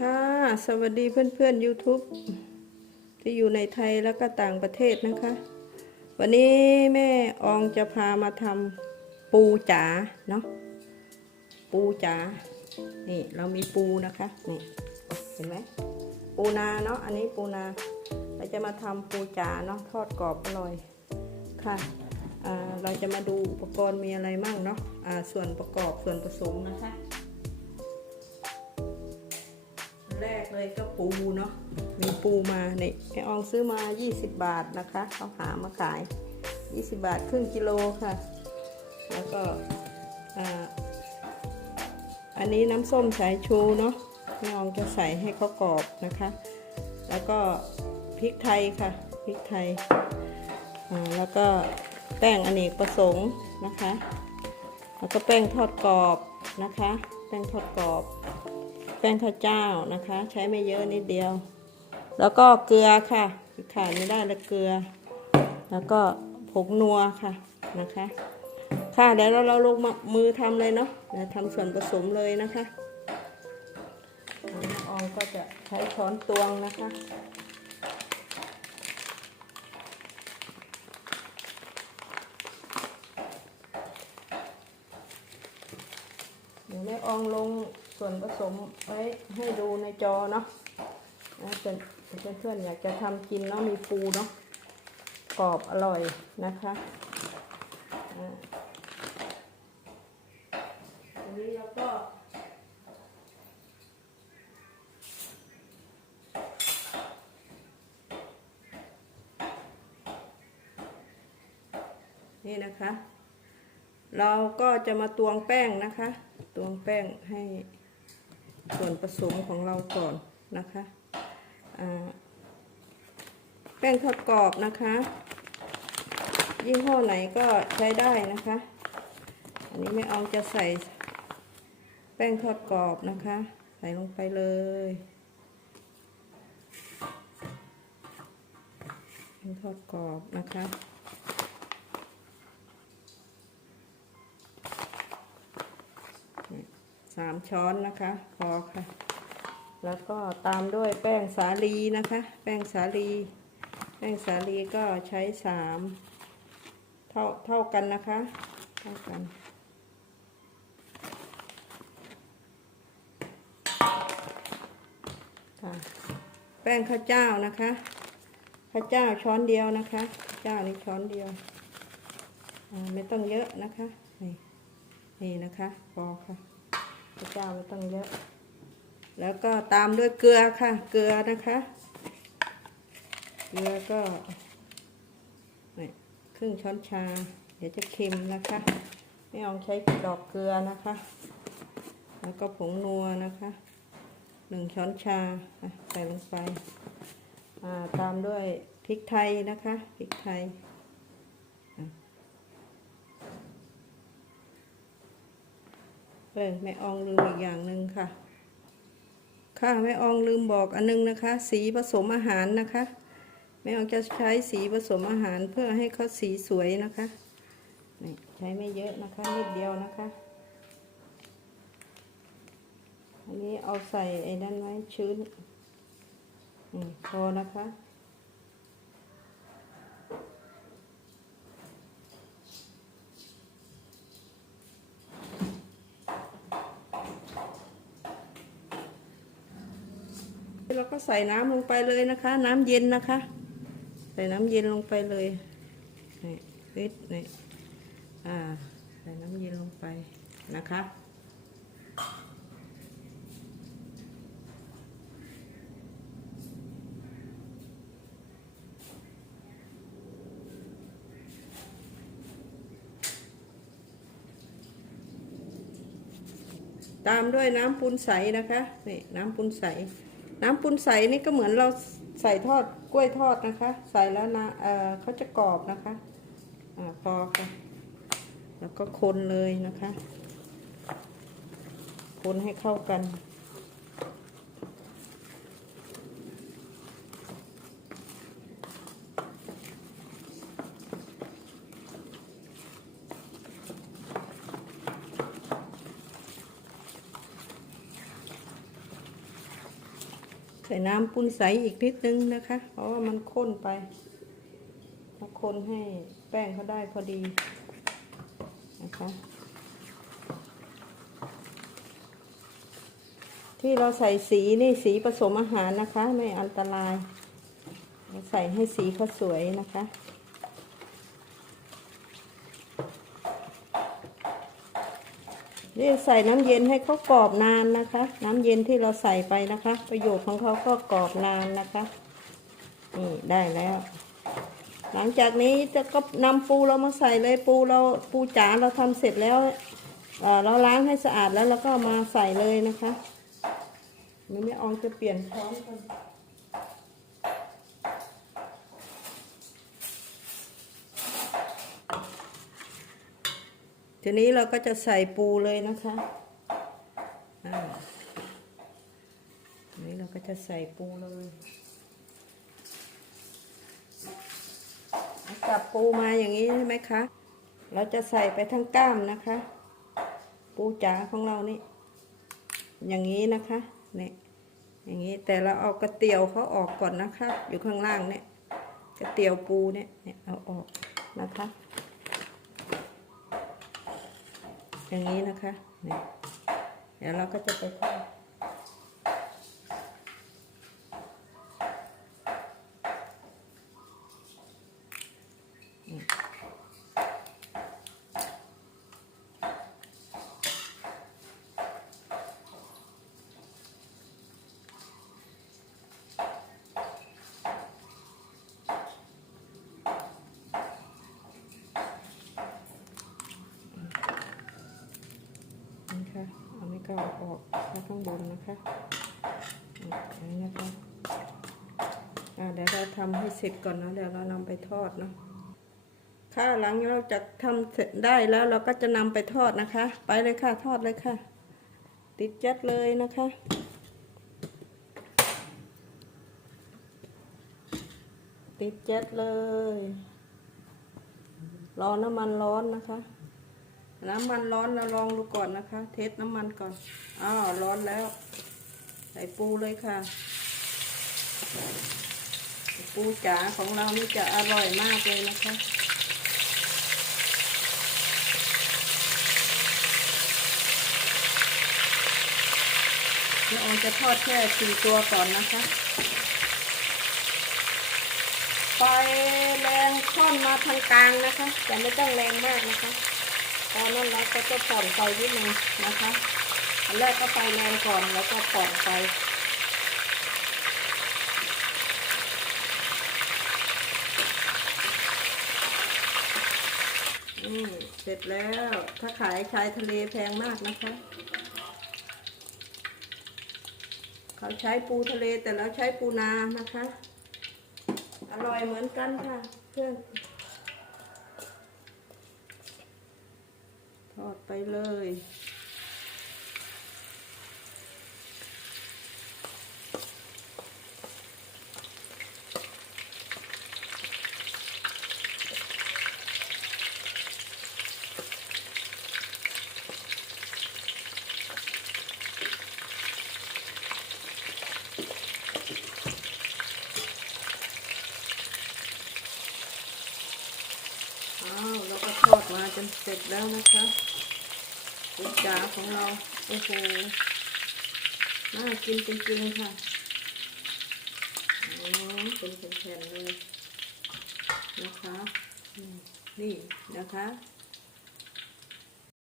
ค่ะ สวัสดีเพื่อนๆ YouTube ที่อยู่ในไทยแล้วก็ต่างประเทศนะคะ วันนี้แม่อองจะพามาทำปูจ๋าเนาะปูจ๋านี่เรามีปูนะคะนี่เห็นไหมปูนาเนาะอันนี้ปูนา เราจะมาทำปูจ๋าเนาะทอดกรอบอร่อยค่ะเราจะมาดูอุปกรณ์มีอะไรมั่งเนาะอ่าส่วนประกอบส่วนผสมนะคะ เลยก็ปูเนาะมีปูมาเนี่ยไออองซื้อมา 20 บาทนะคะเขาหามาขาย 20 บาทครึ่งกิโลค่ะ แล้วก็อันนี้น้ำส้มสายชูเนาะไออองจะใส่ให้เขากรอบนะคะ แล้วก็พริกไทยค่ะพริกไทยแล้วก็แป้งอเนกประสงค์นะคะ แล้วก็แป้งทอดกรอบนะคะ แป้งทอดกรอบ แป้งข้าวเจ้านะคะ ใช้ไม่เยอะนิดเดียว แล้วก็เกลือค่ะขาดไม่ได้ละเกลือ แล้วก็ผงนัวค่ะนะคะ ค่ะเดี๋ยวเราเราลงมือทำเลยเนาะเดี๋ยวทำส่วนผสมเลยนะคะอองก็จะใช้ช้อนตวงนะคะเดี๋ยวแม่อองลง ส่วนผสมไว้ให้ดูในจอเนาะเพื่อนเพื่อนๆอยากจะทำกินเนาะมีปูเนาะกรอบอร่อยนะคะอ่าอันนี้เราก็นี่นะคะ เราก็จะมาตวงแป้งนะคะ ตวงแป้งให้ ส่วนผสมของเราก่อนนะคะแป้งทอดกรอบนะคะ ยี่ห้อไหนก็ใช้ได้นะคะ อันนี้ไม่เอาจะใส่แป้งทอดกรอบนะคะ ใส่ลงไปเลยแป้งทอดกรอบนะคะามช้อนนะคะ พอค่ะ แล้วก็ตามด้วยแป้งสาลีนะคะ แป้งสาลี แป้งสาลีก็ใช้สามเท่าเท่ากันนะคะ เท่ากันค่ะแป้งข้าวเจ้านะคะข้าวเจ้าช้อนเดียวนะคะข้าวเจ้านี่ช้อนเดียวไม่ต้องเยอะนะคะ นี่นี่นะคะพอค่ะ ระเจ้าไม่ต้องเยอะ แล้วก็ตามด้วยเกลือค่ะ เกลือนะคะ เกลือก็ครึ่งช้อนชา เดี๋ยวจะเค็มนะคะไม่เอาใช้ดอกเกลือนะคะ แล้วก็ผงนัวนะคะหนึ่งช้อนชาใส่ลงไป ตามด้วยพริกไทยนะคะพริกไทย เออแม่อองลืมอีกอย่างหนึ่งค่ะ ค่ะแม่อองลืมบอกอันนึงนะคะ สีผสมอาหารนะคะ แม่อองจะใช้สีผสมอาหารเพื่อให้เขาสีสวยนะคะนี่ใช้ไม่เยอะนะคะนิดเดียวนะคะ อันนี้เอาใส่ไอ้นั่นไว้ชื้นอมพอนะคะ เราก็ใส่น้ำลงไปเลยนะคะ น้ำเย็นนะคะ ใส่น้ำเย็นลงไปเลยนี่นิดนี่อ่าใส่น้ำเย็นลงไปนะคะตามด้วยน้ำปูนใสนะคะนี่น้ำปูนใส น้ำปูนใสนี่ก็เหมือนเราใส่ทอดกล้วยทอดนะคะ ใส่แล้วนะเออเขาจะกรอบนะคะอ่าพอค่ะแล้วก็คนเลยนะคะ คนให้เข้ากัน ส่น้ำปุ้นใสอีกนิดนึงนะคะ เพราะว่ามันข้นไปมาคนให้แป้งเขาได้พอดีนะคะที่เราใส่สีนี่สีผสมอาหารนะคะ ไม่อันตราย ใส่ให้สีเขาสวยนะคะ นี่ใส่น้ำเย็นให้เขากรอบนานนะคะ น้ำเย็นที่เราใส่ไปนะคะ ประโยชน์ของเขาก็กรอบนานนะคะนี่ได้แล้ว หลังจากนี้จะก็นำปูเรามาใส่เลยปูเราปูจ๋าเราทำเสร็จแล้วเราล้างให้สะอาดแล้วเราก็มาใส่เลยนะคะไม่ไม่อองจะเปลี่ยนช้อนกัน ทีนี้เราก็จะใส่ปูเลยนะคะอ่านี้เราก็จะใส่ปูเลยจับปูมาอย่างนี้ใช่ไหมคะ เราจะใส่ไปทั้งก้ามนะคะ ปูจ๋าของเรานี่ อย่างนี้นะคะเนี่ยอย่างนี้แต่เราเอากระเตียวเขาออกก่อนนะคะ อยู่ข้างล่างเนี่ยกระเตียวปูเนี่ยเนี่ยเอาออกนะคะ อย่างนี้นะคะเนี่ยเดี๋ยวเราก็จะไปทอด ก็อออกแล้วข้างบนนะคะอย่างนี้นะคะอ่าเดี๋ยวเราทำให้เสร็จก่อนนะเดี๋ยวเรานำไปทอดเนาะค่ะหลังเราจะทำเสร็จได้แล้วเราก็จะนำไปทอดนะคะ ไปเลยค่ะทอดเลยค่ะ ติดจ๊ดเลยนะคะติดแจ๊ดเลย รอน้ำมันร้อนนะคะ น้ำมันร้อนเราลองดูก่อนนะคะ เทสน้ำมันก่อนอ้าวร้อนแล้ว ใส่ปูเลยค่ะ ปูจ๋าของเรานี่จะอร่อยมากเลยนะคะเดี๋ยวออนจะทอดแค่สี่ตัวก่อนนะคะ ไฟแรงค่อนมาทางกลางนะคะ แต่ไม่ต้องแรงมากนะคะ ตอนนั้นเราก็จะผ่อนไฟนิดนึงนะคะอันแรกก็ไฟแรงก่อนแล้วก็ผ่อนไฟอืมเสร็จแล้วถ้าขายชายทะเลแพงมากนะคะ เขาใช้ปูทะเลแต่เราใช้ปูนานะคะ อร่อยเหมือนกันค่ะเพื่อน ทอดไปเลย อ้าวเราก็ทอดมา จนเสร็จแล้วนะคะปูจ๋าของเราโอ้โหน่ากินจริงๆค่ะอ๋อเป็นแผ่นๆเลยนะคะ นี่นะคะ